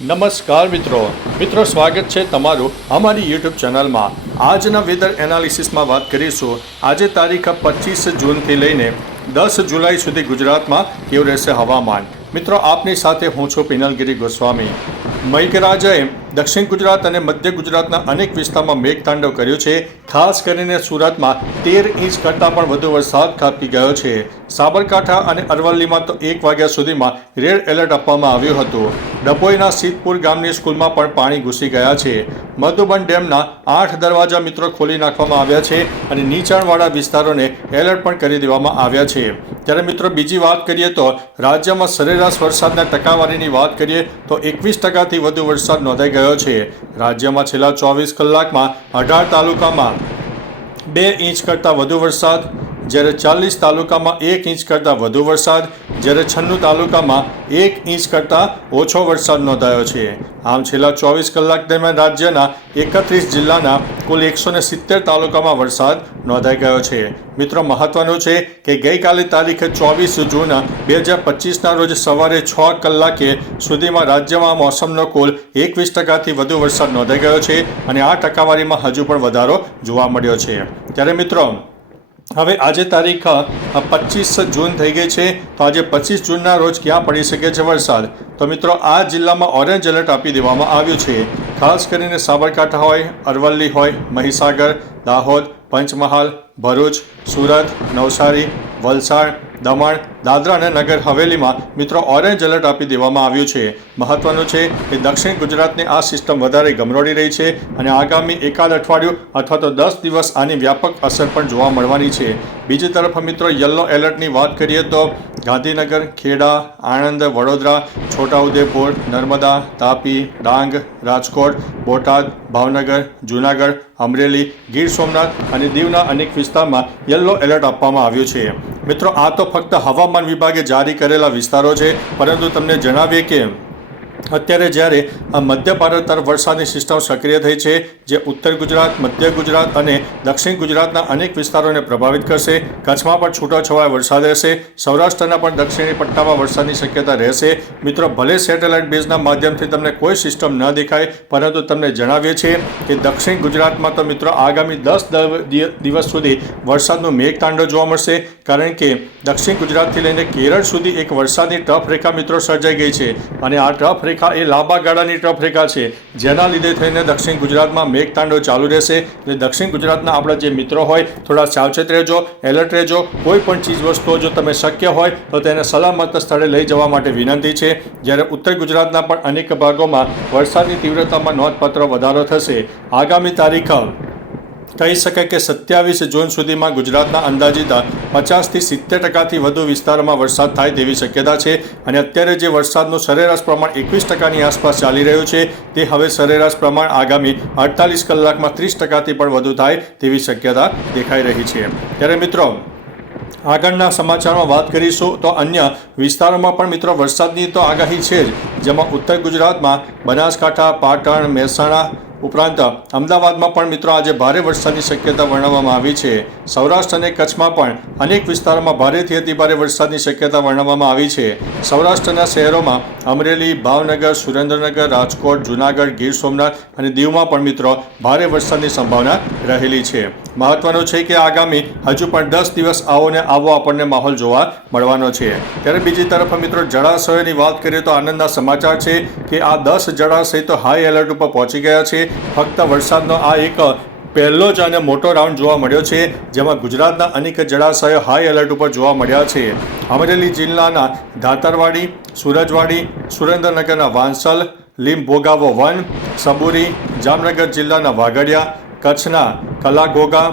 નમસ્કાર મિત્રો સ્વાગત છે તમારું અમારી યુટ્યુબ ચેનલમાં। આજના વેધર એનાલિસિસમાં વાત કરીશું। આજે તારીખ 25 જૂનથી લઈને 10 જુલાઈ સુધી ગુજરાતમાં કેવું રહેશે હવામાન। મિત્રો આપની સાથે હું છું પિનલગીરી ગોસ્વામી। મેઘરાજાએ દક્ષિણ ગુજરાત અને મધ્ય ગુજરાતના અનેક વિસ્તારમાં મેઘતાંડવ કર્યું છે। ખાસ કરીને સુરતમાં 13 ઇંચ કરતાં પણ વધુ વરસાદ ખાબકી ગયો છે। સાબરકાંઠા અને અરવલ્લીમાં તો 1 વાગ્યા સુધીમાં રેડ એલર્ટ આપવામાં આવ્યું હતું। ડભોઈના સિદ્ધપુર ગામની સ્કૂલમાં પણ પાણી ઘૂસી ગયા છે। મધુબન ડેમના 8 દરવાજા મિત્રો ખોલી નાખવામાં આવ્યા છે અને નીચાણવાળા વિસ્તારોને એલર્ટ પણ કરી દેવામાં આવ્યા છે। ત્યારે મિત્રો બીજી વાત કરીએ તો રાજ્યમાં સરેરાશ વરસાદના ટકાવારીની વાત કરીએ તો 21% વધુ વરસાદ નોંધાઈ ગયો છે। રાજ્યમાં છેલ્લા 24 કલાકમાં 18 તાલુકામાં 2 ઇંચ કરતાં વધુ વરસાદ, જ્યારે 40 તાલુકામાં 1 ઇંચ કરતાં વધુ વરસાદ, જ્યારે 96 તાલુકામાં 1 ઇંચ કરતાં ઓછો વરસાદ નોંધાયો છે। આમ છેલ્લા 24 કલાક દરમિયાન રાજ્યના 31 જિલ્લાના કુલ 170 તાલુકામાં વરસાદ નોંધાઈ ગયો છે। મિત્રો મહત્વનું છે કે ગઈકાલે તારીખ 24 જૂન 2025ના રોજ સવારે 6 કલાકે સુધીમાં રાજ્યમાં મોસમનો કુલ 21%થી વધુ વરસાદ નોંધાઈ ગયો છે અને આ ટકાવારીમાં હજુ પણ વધારો જોવા મળ્યો છે। ત્યારે મિત્રો હવે આજે તારીખ 25 જૂન થઈ ગઈ છે, તો આજે 25 જૂનના રોજ ક્યાં પડી શકે છે વરસાદ? તો મિત્રો આ જિલ્લામાં ઓરેન્જ એલર્ટ આપી દેવામાં આવ્યું છે। ખાસ કરીને સાબરકાંઠા હોય, અરવલ્લી હોય, મહીસાગર, દાહોદ, પંચમહાલ, ભરૂચ, સુરત, નવસારી, વલસાડ, દમણ, દાદરા અને નગર હવેલીમાં મિત્રો ઓરેન્જ એલર્ટ આપી દેવામાં આવ્યું છે। મહત્વનું છે કે દક્ષિણ ગુજરાતની આ સિસ્ટમ વધારે ગમરોડી રહી છે અને આગામી એકાદ અઠવાડિયું અથવા તો 10 દિવસ આની વ્યાપક અસર પણ જોવા મળવાની છે। બીજી તરફ મિત્રો યલો એલર્ટની વાત કરીએ તો ગાંધીનગર, ખેડા, આણંદ, વડોદરા, છોટાઉદેપુર, નર્મદા, તાપી, ડાંગ, રાજકોટ, બોટાદ, ભાવનગર, જૂનાગઢ, અમરેલી, ગીર સોમનાથ અને દીવના અનેક વિસ્તારમાં યલો એલર્ટ આપવામાં આવ્યું છે। મિત્રો આ તો ફક્ત હવામાન વિભાગે જારી કરેલા વિસ્તારો છે, પરંતુ તમને જણાવીએ કે અત્યારે જ્યારે આ મધ્ય ભારત તરફ વરસાદની સિસ્ટમ સક્રિય થઈ છે, જે ઉત્તર ગુજરાત, મધ્ય ગુજરાત અને દક્ષિણ ગુજરાતના અનેક વિસ્તારોને પ્રભાવિત કરશે। કચ્છમાં પણ છૂટોછવાયો વરસાદ રહેશે। સૌરાષ્ટ્રના પણ દક્ષિણી પટ્ટામાં વરસાદની શક્યતા રહેશે। મિત્રો ભલે સેટેલાઇટ બેઝના માધ્યમથી તમને કોઈ સિસ્ટમ ન દેખાય, પરંતુ તમને જણાવીએ છીએ કે દક્ષિણ ગુજરાતમાં તો મિત્રો આગામી 10 દિવસ સુધી વરસાદનું મેઘતાંડવ જોવા મળશે, કારણ કે દક્ષિણ ગુજરાતથી લઈને કેરળ સુધી એક વરસાદની ટફ રેખા મિત્રો સર્જાઈ ગઈ છે અને આ ટફ રેખા એ લાંબા ગાળાની ટફ રેખા છે, જેના લીધે થઈને દક્ષિણ ગુજરાતમાં મેઘતાંડવ ચાલુ રહેશે। એટલે દક્ષિણ ગુજરાતના આપણા જે મિત્રો હોય થોડા સાવચેત રહેજો, એલર્ટ રહેજો। કોઈ પણ ચીજ વસ્તુઓ જો તમે શક્ય હોય તો તેને સલામત સ્થળે લઈ જવા માટે વિનંતી છે। જ્યારે ઉત્તર ગુજરાતના પણ અનેક ભાગોમાં વરસાદની તીવ્રતામાં નોંધપાત્ર વધારો થશે। આગામી તારીખ કહી શકાય કે 27 જૂન સુધીમાં ગુજરાતના અંદાજિત 50થી 70%થી વધુ વિસ્તારોમાં વરસાદ થાય તેવી શક્યતા છે અને અત્યારે જે વરસાદનું સરેરાશ પ્રમાણ 21%ની આસપાસ ચાલી રહ્યું છે, તે હવે સરેરાશ પ્રમાણ આગામી 48 કલાકમાં 30%થી પણ વધુ થાય તેવી શક્યતા દેખાઈ રહી છે। ત્યારે મિત્રો આગળના સમાચારમાં વાત કરીશું તો અન્ય વિસ્તારોમાં પણ મિત્રો વરસાદની તો આગાહી છે જ, જેમાં ઉત્તર ગુજરાતમાં બનાસકાંઠા, પાટણ, મહેસાણા ઉપરાંત અમદાવાદમાં પણ મિત્રો આજે ભારે વરસાદની શક્યતા વર્ણવવામાં આવી છે। સૌરાષ્ટ્ર અને કચ્છમાં પણ અનેક વિસ્તારોમાં ભારેથી અતિભારે વરસાદની શક્યતા વર્ણવવામાં આવી છે। સૌરાષ્ટ્રના શહેરોમાં અમરેલી, ભાવનગર, સુરેન્દ્રનગર, રાજકોટ, જૂનાગઢ, ગીર સોમનાથ અને દીવમાં પણ મિત્રો ભારે વરસાદની સંભાવના રહેલી છે। મહત્વનું છે કે આગામી હજુ પણ 10 દિવસ આવો ને આવો આપણને માહોલ જોવા મળવાનો છે। ત્યારે બીજી તરફ મિત્રો જળાશયોની વાત કરીએ તો આનંદના સમાચાર છે કે આ 10 જળાશય તો હાઈ એલર્ટ ઉપર પહોંચી ગયા છે। ફક્ત વરસાદનો આ એક પહેલો જ અને મોટો રાઉન્ડ જોવા મળ્યો છે, જેમાં ગુજરાતના અનેક જળાશયો હાઈ એલર્ટ ઉપર જોવા મળ્યા છે। અમરેલી જિલ્લાના ધાતરવાડી, સુરજવાડી, સુરેન્દ્રનગરના વાંસલ, લીંબભોગાવો 1, સબુરી, જામનગર જિલ્લાના વાગડિયા, કચ્છના કલાઘોગા,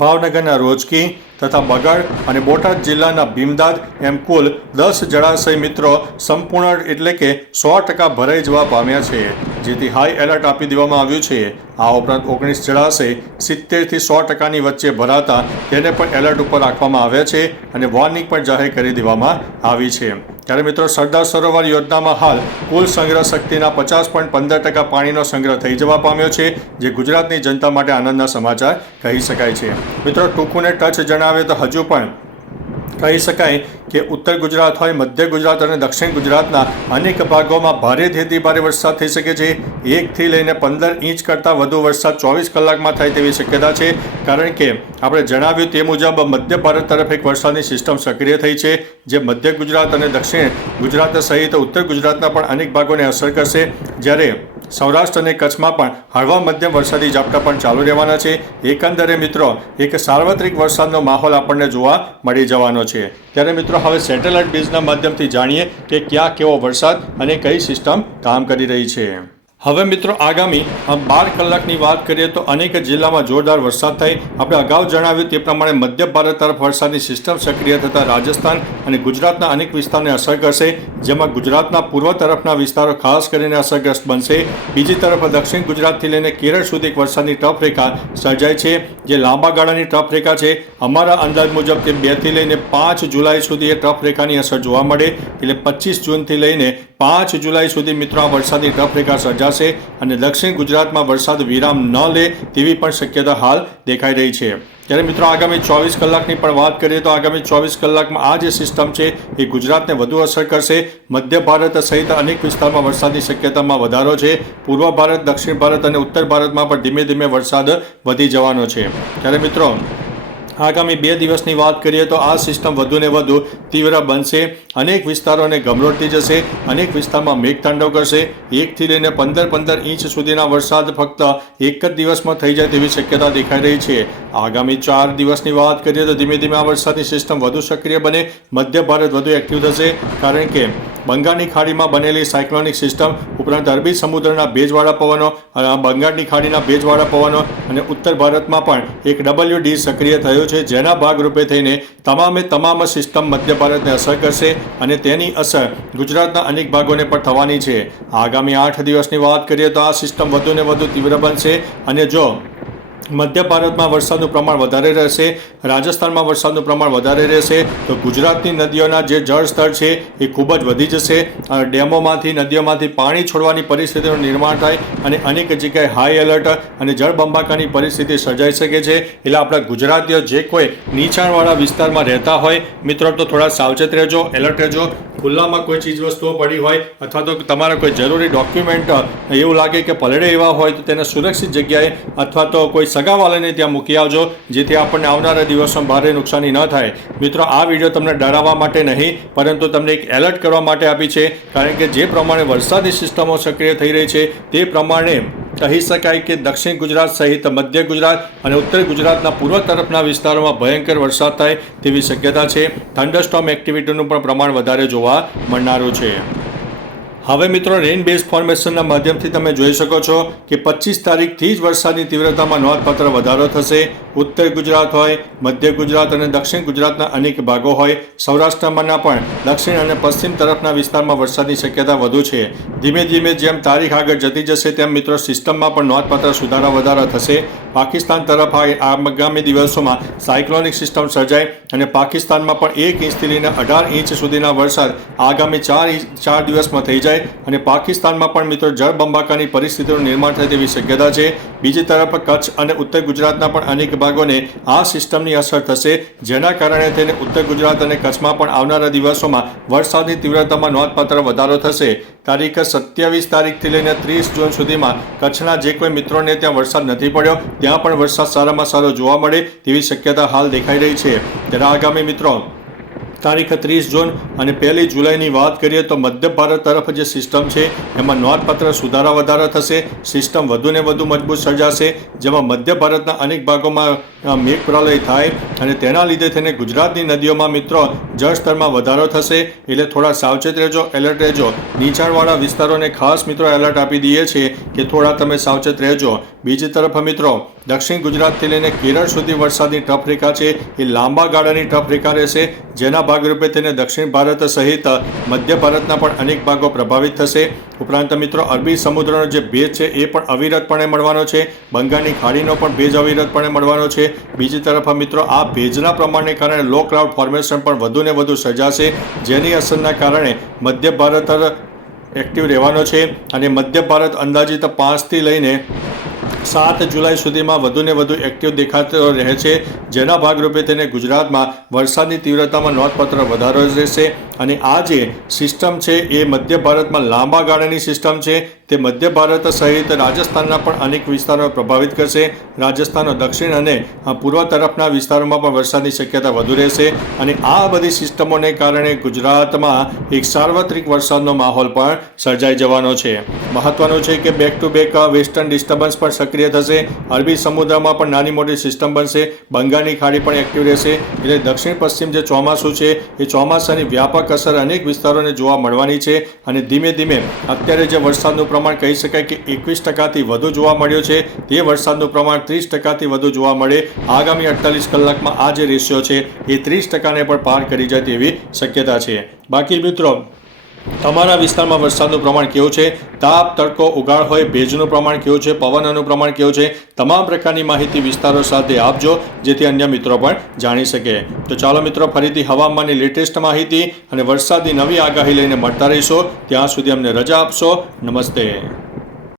ભાવનગરના રોજકી તથા બગડ અને બોટાદ જિલ્લાના ભીમદાદ એમ કુલ 10 જળાશય મિત્રો સંપૂર્ણ એટલે કે 100% ભરાઈ જવા પામ્યા છે, જેથી હાઈ એલર્ટ આપી દેવામાં આવ્યું છે। આ ઉપરાંત 19 જળાશય 70થી 100%ની વચ્ચે ભરાતા તેને પણ એલર્ટ ઉપર રાખવામાં આવ્યા છે અને વોર્નિંગ પણ જાહેર કરી દેવામાં આવી છે। ત્યારે મિત્રો સરદાર સરોવર યોજનામાં હાલ કુલ સંગ્રહ શક્તિના 50.15% પાણીનો સંગ્રહ થઈ જવા પામ્યો છે, જે ગુજરાતની જનતા માટે આનંદના સમાચાર કહી શકાય છે। મિત્રો ટૂંકુને ટચ જણાવે તો હજુ પણ કહી શકાય કે ઉત્તર ગુજરાત હોય, મધ્ય ગુજરાત અને દક્ષિણ ગુજરાતના અનેક ભાગોમાં ભારેથી ભારે વરસાદ થઈ શકે છે. 1 થી લઈને 15 ઇંચ કરતાં વધુ વરસાદ 24 કલાકમાં થાય તેવી શક્યતા છે. કારણ કે આપણે જણાવ્યું તે મુજબ મધ્ય ભારત તરફ એક વરસાદની સિસ્ટમ સક્રિય થઈ છે, જે મધ્ય ગુજરાત અને દક્ષિણ ગુજરાત સહિત ઉત્તર ગુજરાતના પણ અનેક ભાગોને અસર કરશે. જ્યારે સૌરાષ્ટ્ર અને કચ્છમાં પણ હળવા મધ્યમ વરસાદી ઝાપટા પણ ચાલુ રહેવાના છે. એકંદરે મિત્રો એક સાર્વત્રિક વરસાદનો માહોલ આપણને જોવા મળી જવાનો છે. ત્યારે મિત્રો હવે સેટેલાઇટ બેઝના માધ્યમથી જાણીએ કે ક્યાં કેવો વરસાદ અને કઈ સિસ્ટમ કામ કરી રહી છે. હવે મિત્રો આગામી 12 કલાકની વાત કરીએ તો અનેક જિલ્લામાં જોરદાર વરસાદ થાય. આપણે અગાઉ જણાવ્યું તે પ્રમાણે મધ્ય ભારત તરફ વરસાદની સિસ્ટમ સક્રિય થતાં રાજસ્થાન અને ગુજરાતના અનેક વિસ્તારોને અસર કરશે, જેમાં ગુજરાતના પૂર્વ તરફના વિસ્તારો ખાસ કરીને અસરગ્રસ્ત બનશે. બીજી તરફ દક્ષિણ ગુજરાતથી લઈને કેરળ સુધી વરસાદની ટફ રેખા સર્જાય છે, જે લાંબા ગાળાની ટફ રેખા છે. અમારા અંદાજ મુજબ કે 2 થી લઈને 5 જુલાઈ સુધી એ ટફ રેખાની અસર જોવા મળે. એટલે 25 જૂનથી લઈને 5 જુલાઈ સુધી મિત્રો આ વરસાદની ટફ રેખા સર્જાશે અને દક્ષિણ ગુજરાતમાં વરસાદ વિરામ ન લે તેવી પણ શક્યતા હાલ દેખાઈ રહી છે. ત્યારે મિત્રો આગામી 24 કલાકની પણ વાત કરીએ તો આગામી 24 કલાકમાં આ જે સિસ્ટમ છે એ ગુજરાતને વધુ અસર કરશે. મધ્ય ભારત સહિત અનેક વિસ્તારમાં વરસાદની શક્યતામાં વધારો છે. પૂર્વ ભારત, દક્ષિણ ભારત અને ઉત્તર ભારતમાં પણ ધીમે ધીમે વરસાદ વધી જવાનો છે. ત્યારે મિત્રો આગામી 2 દિવસની વાત કરીએ તો આ સિસ્ટમ વધુ ને વધુ તીવ્ર બનશે. અનેક વિસ્તારોને ગમરોળતી જશે. અનેક વિસ્તારમાં મેઘતાંડવ કરશે. 1 થી લઈને 15 ઇંચ સુધીના વરસાદ ફક્ત એક જ દિવસમાં થઈ જાય તેવી શક્યતા દેખાઈ રહી છે. આગામી 4 દિવસની વાત કરીએ તો ધીમે ધીમે આ વરસાદની સિસ્ટમ વધુ સક્રિય બને. મધ્ય ભારત વધુ એક્ટિવ થશે, કારણ કે બંગાળની ખાડીમાં બનેલી સાયક્લોનિક સિસ્ટમ ઉપરાંત અરબી સમુદ્રના ભેજવાળા પવનો, બંગાળની ખાડીના ભેજવાળા પવનો અને ઉત્તર ભારતમાં પણ એક WD સક્રિય થયો છે, જેના ભાગરૂપે થઈને તમામ સિસ્ટમ મધ્ય ભારતને અસર કરશે અને તેની અસર ગુજરાતના અનેક ભાગોને પણ થવાની છે. આગામી 8 દિવસની વાત કરીએ તો આ સિસ્ટમ વધુ ને વધુ તીવ્ર બનશે અને જો મધ્ય ભારતમાં વરસાદનું પ્રમાણ વધારે રહેશે, રાજસ્થાનમાં વરસાદનું પ્રમાણ વધારે રહેશે, તો ગુજરાતની નદીઓના જે જળ સ્તર છે એ ખૂબ જ વધી જશે. ડેમોમાંથી, નદીઓમાંથી પાણી છોડવાની પરિસ્થિતિનું નિર્માણ થાય અને અનેક જગ્યાએ હાઈ એલર્ટ અને જળબંબાકારની પરિસ્થિતિ સર્જાઈ શકે છે. એટલે આપણા ગુજરાતીઓ જે કોઈ નીચાણવાળા વિસ્તારમાં રહેતા હોય મિત્રો, તો થોડા સાવચેત રહેજો, એલર્ટ રહેજો. ખુલ્લામાં કોઈ ચીજ વસ્તુઓ પડી હોય અથવા તો તમારા કોઈ જરૂરી ડોક્યુમેન્ટ એવું લાગે કે પલળે એવા હોય તો તેને સુરક્ષિત જગ્યાએ અથવા તો કોઈ સગાવાલાને ત્યાં મૂકી આવજો, જેથી આપણને આવનારા દિવસોમાં ભારે નુકસાની ન થાય. મિત્રો આ વિડીયો તમને ડરાવવા માટે નહીં, પરંતુ તમને એક એલર્ટ કરવા માટે આપી છે, કારણ કે જે પ્રમાણે વરસાદી સિસ્ટમો સક્રિય થઈ રહી છે તે પ્રમાણે કહી શકાય કે દક્ષિણ ગુજરાત સહિત મધ્ય ગુજરાત અને ઉત્તર ગુજરાતના પૂર્વ તરફના વિસ્તારોમાં ભયંકર વરસાદ થાય તેવી શક્યતા છે. થંડરસ્ટોર્મ એક્ટિવિટીનું પણ પ્રમાણ વધારે જોવા મળનારું છે. હવે મિત્રો રેન બેઝ ફોર્મેશનના માધ્યમથી તમે જોઈ શકો છો કે 25 તારીખથી જ વરસાદની તીવ્રતામાં નોંધપાત્ર વધારો થશે. ઉત્તર ગુજરાત હોય, મધ્ય ગુજરાત અને દક્ષિણ ગુજરાતના અનેક ભાગો હોય, સૌરાષ્ટ્રમાં પણ દક્ષિણ અને પશ્ચિમ તરફના વિસ્તારમાં વરસાદની શક્યતા વધુ છે. ધીમે ધીમે જેમ તારીખ આગળ જતી જશે તેમ મિત્રો સિસ્ટમમાં પણ નોંધપાત્ર સુધારા વધારા થશે. પાકિસ્તાન તરફ આગામી દિવસોમાં સાયક્લોનિક સિસ્ટમ સર્જાય અને પાકિસ્તાનમાં પણ 1 ઇંચથી લઈને 18 ઇંચ સુધીના વરસાદ આગામી 4 દિવસમાં થઈ જાય અને પાકિસ્તાનમાં પણ મિત્રો જળબંબાકારની પરિસ્થિતિનું નિર્માણ થાય તેવી શક્યતા છે. બીજી તરફ કચ્છ અને ઉત્તર ગુજરાતના પણ અનેક ભાગોને આ સિસ્ટમની અસર થશે, જેના કારણે તેને ઉત્તર ગુજરાત અને કચ્છમાં પણ આવનારા દિવસોમાં વરસાદની તીવ્રતામાં નોંધપાત્ર વધારો થશે. તારીખ 27 તારીખથી લઈને 30 જૂન સુધીમાં કચ્છના જે કોઈ મિત્રોને ત્યાં વરસાદ નથી પડ્યો ત્યાં પણ વરસાદ સારામાં સારો જોવા મળે તેવી શક્યતા હાલ દેખાઈ રહી છે. ત્યારે આગામી મિત્રો તારીખ 30 જૂન અને 1 જુલાઈની વાત કરીએ તો મધ્ય ભારત તરફ જે સિસ્ટમ છે એમાં નોંધપાત્ર સુધારા વધારા થશે. સિસ્ટમ વધુ ને વધુ મજબૂત સર્જાશે, જેમાં મધ્ય ભારતના અનેક ભાગોમાં મેઘ પ્રલય થાય અને તેના લીધે થઈને ગુજરાતની નદીઓમાં મિત્રો જળસ્તરમાં વધારો થશે. એટલે થોડા સાવચેત રહેજો, એલર્ટ રહેજો. નીચાણવાળા વિસ્તારોને ખાસ મિત્રો એલર્ટ આપી દઈએ છીએ કે થોડા તમે સાવચેત રહેજો. બીજી તરફ મિત્રો દક્ષિણ ગુજરાતથી લઈને કેરળ સુધી વરસાદની ટફ રેખા છે એ લાંબા ગાળાની ટફ રેખા રહેશે, જેના ભાગરૂપે તેને દક્ષિણ ભારત સહિત મધ્ય ભારતના પણ અનેક ભાગો પ્રભાવિત થશે. ઉપરાંત મિત્રો અરબી સમુદ્રનો જે ભેજ છે એ પણ અવિરતપણે મળવાનો છે. બંગાળની ખાડીનો પણ ભેજ અવિરતપણે મળવાનો છે. બીજી તરફ મિત્રો આ ભેજના પ્રમાણને કારણે લો ક્લાઉડ ફોર્મેશન પણ વધુ ને વધુ સર્જાશે, જેની અસરના કારણે મધ્ય ભારત એક્ટિવ રહેવાનો છે અને મધ્ય ભારત અંદાજિત 5 થી લઈને 7 જુલાઈ સુધીમાં વધુને વધુ એક્ટિવ દેખાતો રહે છે, જેના ભાગરૂપે તેને ગુજરાતમાં વરસાદની તીવ્રતામાં નોંધપાત્ર વધારો રહેશે. અને આ જે સિસ્ટમ છે એ મધ્ય ભારતમાં લાંબા ગાળાની સિસ્ટમ છે. તે મધ્ય ભારત સહિત રાજસ્થાનના પણ અનેક વિસ્તારો પ્રભાવિત કરશે. રાજસ્થાનનો દક્ષિણ અને પૂર્વ તરફના વિસ્તારોમાં પણ વરસાદની શક્યતા વધુ રહેશે. અને આ બધી સિસ્ટમોને કારણે ગુજરાતમાં એક સાર્વત્રિક વરસાદનો માહોલ પણ સર્જાઈ જવાનો છે. મહત્વનું છે કે back to back western disturbance પણ સક્રિય થશે. અરબી સમુદ્રમાં પણ નાની મોટી સિસ્ટમ બનશે. બંગાળની ખાડી પણ એક્ટિવ રહેશે. એટલે દક્ષિણ પશ્ચિમ જે ચોમાસું છે એ ચોમાસાની વ્યાપક અસર અનેક વિસ્તારોને જોવા મળવાની છે. અને ધીમે ધીમે અત્યારે જે વરસાદનું પ્રમાણ કહી શકાય કે 21%થી વધુ જોવા મળ્યો છે, તે વરસાદનું પ્રમાણ 30%થી વધુ જોવા મળે. આગામી 48 કલાકમાં આ જે રેશિયો છે એ 30%ને પણ પાર કરી જાય તેવી શક્યતા છે. બાકી મિત્રો, તમારા વિસ્તારમાં વરસાદનું પ્રમાણ કેવું છે? તાપ, તડકો, ઉગાડ હોય, ભેજનું પ્રમાણ કેવું છે? પવનનું પ્રમાણ કેવું છે? તમામ પ્રકારની માહિતી વિસ્તારો સાથે આપજો, જેથી અન્ય મિત્રો પણ જાણી શકે. તો ચાલો મિત્રો, ફરીથી હવામાનની લેટેસ્ટ માહિતી અને વરસાદની નવી આગાહી લઈને મળતા રહીશો. ત્યાં સુધી અમને રજા આપશો. નમસ્તે.